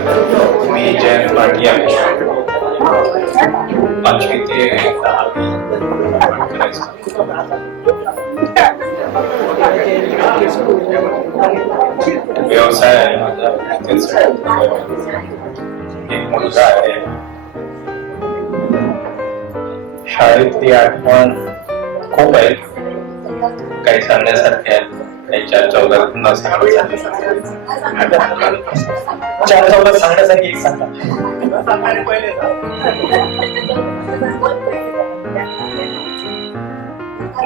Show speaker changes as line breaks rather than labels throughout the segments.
मी जयंत भाटिया पाचवी ते दहावी व्यवसाय आहे माझा इथेच एक मुलगा आहे शाळेतली आठवण खूप आहेत काही सांगण्यासारखे आहेत काही चार सांगण्यासारखे
चार चौकात सांगण्यासाठी एक सांगा.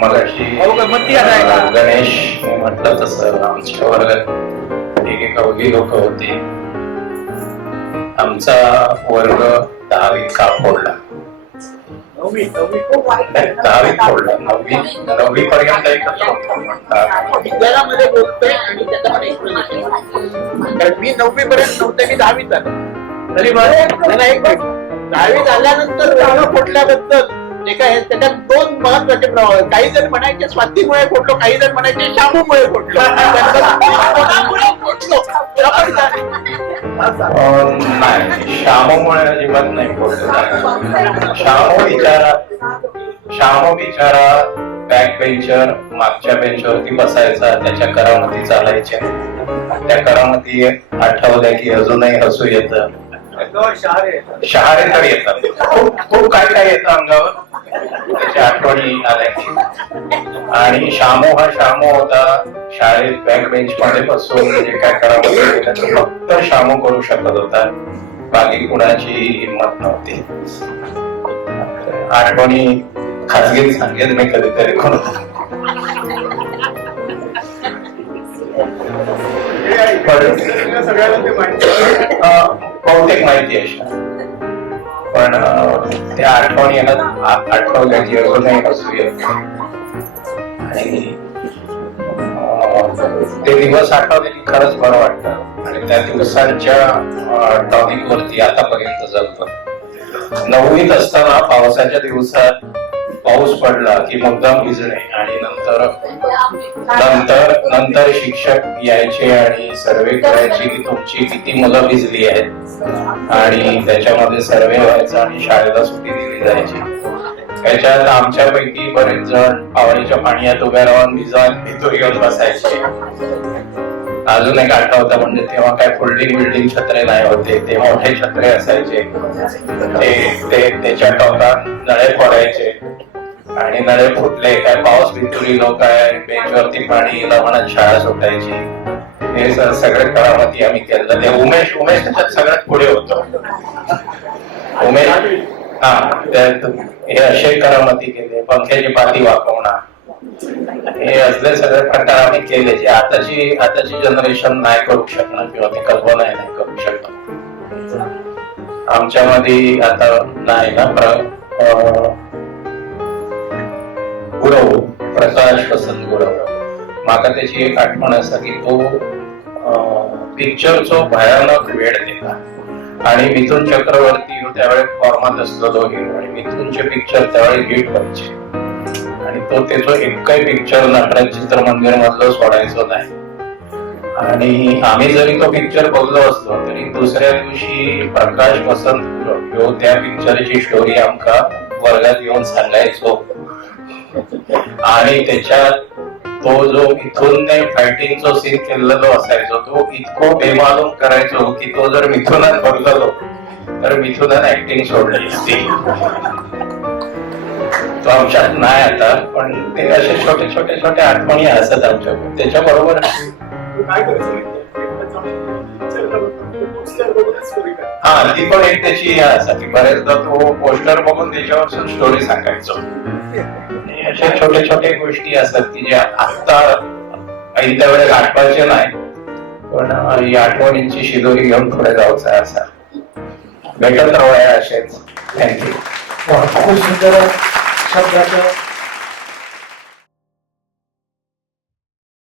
मगाशी
का?
गणेश म्हटलं तसं आमच्या वर्गात एक एक अवघी लोक होती. आमचा वर्ग दहावीत का फोडला
नववी नववी.
नाही, दहावीत फोडला नववी नववी पर्यंत.
विज्ञानामध्ये बोलतोय आणि त्याचा पण explanation. कारण मी नववी पर्यंत नव्हते मी दहावीत आलो. तरी बरं एक आल्यानंतर वर्ग फोडल्याबद्दल जे काय आहे, त्याच्यात दोन महत्त्वाचे प्रभाव आहेत. काही जण म्हणायचे स्वातीमुळे फोडलो काही जण म्हणायचे शामूमुळे फोडलो. त्यातलं
नाही शामूमुळे अजिबात नाही फोडलं. श्यामो विचारा शामू बिचारा बॅक बेंचर मागच्या बेंचवरती बसायचा त्याच्या करामती चालायच्या. त्या करामती आठवल्या की अजूनही हसू येतं. शहारे तर येतात. खूप काय काय येतं अंगावर. त्याच्या आठवणी आल्या आणि शामो हा शामो होता शाळेत बॅक बेंच मध्ये बसून जे काय करावं त्याचं फक्त शामो करू शकत होता. बाकी कुणाची हिंमत नव्हती. आठवणी खासगी सांगेल मी कधीतरी कोण. अं, बहुतेक माहिती आहे. पण त्या आठवणी आहे आठवल्या की अजून हसू येत. आणि ते दिवस आठवले की खरंच बरं वाटतं. आणि त्या दिवसांच्या टॉपिक वरती आतापर्यंत जगतो. नववीत असताना पावसाच्या दिवसात पाऊस पडला की मुद्दाम भिजणे आणि नंतर नंतर नंतर शिक्षक यायचे आणि सर्वे करायचे की तुमची किती मुलं भिजली आहेत. आणि त्याच्यामध्ये सर्वे व्हायचा आणि शाळेला सुट्टी दिली जायची. त्याच्यात आमच्यापैकी बरेच जण आवडीच्या पाण्यात उभ्या राहून भिजा भितो घेऊन बसायचे. अजून एक आठवतं म्हणजे तेव्हा काय फोल्डिंग बिल्डिंग छत्रे नाही होते ते मोठे छत्रे असायचे. ते ते त्याच्या टोकात नळे फोडायचे. आणि नळे फुटले काय? पाऊस भितुरी लोक आहे. बेंचवरती पाणी लवणात शाळा सुटायची. हे सर सगळे करामती आम्ही केलं. ते उमेश उमेश त्याच्यात सगळ्यात पुढे होतो. उमेश हा त्यात हे असे करामती केले. पंख्याची पाती वाकवणार. हे असले सगळे प्रकार आम्ही केले जे आताची आताची जनरेशन नाही करू शकणार किंवा ती कल्पना नाही करू शकणार. आमच्यामध्ये आता नाही ना गुरव प्रकाश वसंत गुरव माका त्याची एक आठवण असा की तो पिक्चरचो भयानक वेळ दिला आणि मिथुन चक्रवर्ती ह्यो त्यावेळेस फॉर्मात असलेलो हिरो आणि मिथुनचे पिक्चर त्यावेळेस हिट व्हायचे. आणि तो त्याचो एकही पिक्चर नटराज चित्रमंदिर मधलं सोडायचो नाही. आणि आम्ही जरी तो पिक्चर बघलो असलो तरी दुसऱ्या दिवशी प्रकाश वसंत ह्यो त्या पिक्चरची स्टोरी आमका वर्गात येऊन सांगायचो. आणि त्याच्यात तो जो मिथुन फायटिंगचा सीन केलेलो असायचो तो इतको बेमालूम करायचो की तो जर मिथुनात बघलो तर मिथुनात ऍक्टिंग सोडली असती. तो आमच्यात नाही आता पण ते असे छोटे छोटे छोटे आठवणी असत आमच्या त्याच्या बरोबर हा ती पण एक त्याची हे असा की बरेचदा तो पोस्टर बघून त्याच्यावर स्टोरी सांगायचो. अशा छोट्या छोट्या गोष्टी असतात की ज्या आता ऐन वेळेस आठवायचे नाही पण या आठवणींची शिदोरी घेऊन पुढे जायचं आहे असा. भेटत राहूया असेच. थँक्यू
खूप सुंदर शब्दाचं